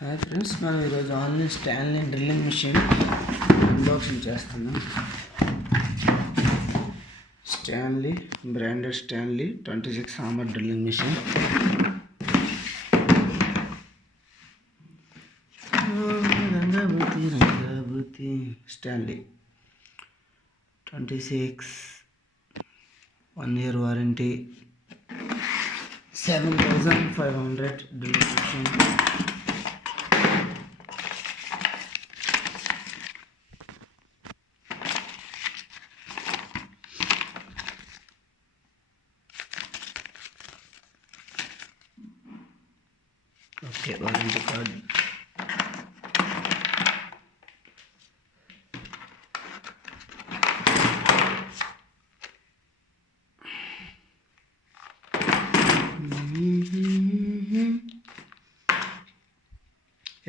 Hi friends, మనం ఈరోజు online Stanley drilling machine unboxing చేస్తున్నాం. Stanley branded Stanley 26 hammer drilling machine. రంగాభూతి Stanley 26 1 year warranty, 7,500 drilling machine. Okay, warranty card.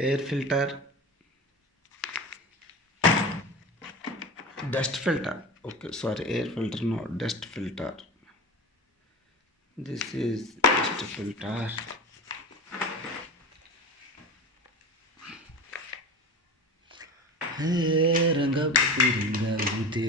Air filter, dust filter. Okay, sorry, air filter, no, dust filter. This is dust filter. Hey, రంగాభూతి.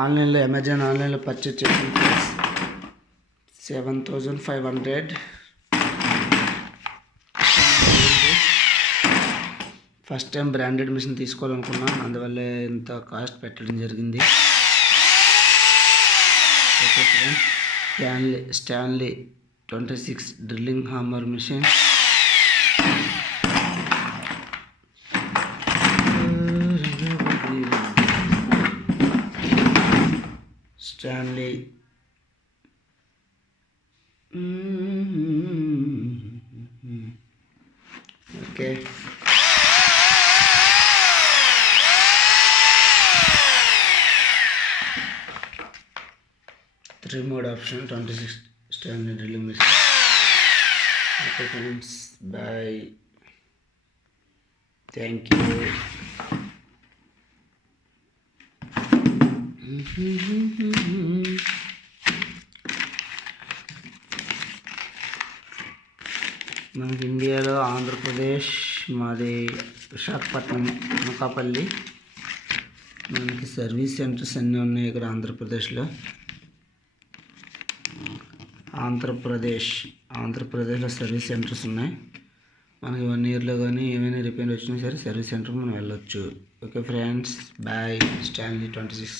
ఆన్లైన్లో Amazon ఆన్లైన్లో purchase చేసిన 7,500. First time branded machine తీసుకోవాలనుకున్నాం, అందువల్ల ఇంత cost పెట్టడం జరిగింది. Okay friends, Stanley 26 drilling hammer machine. Stanley okay. Remote option 26 Stanley drilling machine. Okay friends, bye, thank you. మనకి ఇండియాలో ఆంధ్రప్రదేశ్, మాది విశాఖపట్నం, అనకాపల్లి. మనకి సర్వీస్ సెంటర్స్ అన్నీ ఉన్నాయి ఇక్కడ ఆంధ్రప్రదేశ్లో. ఆంధ్రప్రదేశ్లో సర్వీస్ సెంటర్స్ ఉన్నాయి. మనకి 1 yearలో కానీ ఏమైనా రిపేర్ వచ్చినా సరే సర్వీస్ సెంటర్కి మనం వెళ్ళొచ్చు. Okay friends, bye. స్టాన్లీ 26.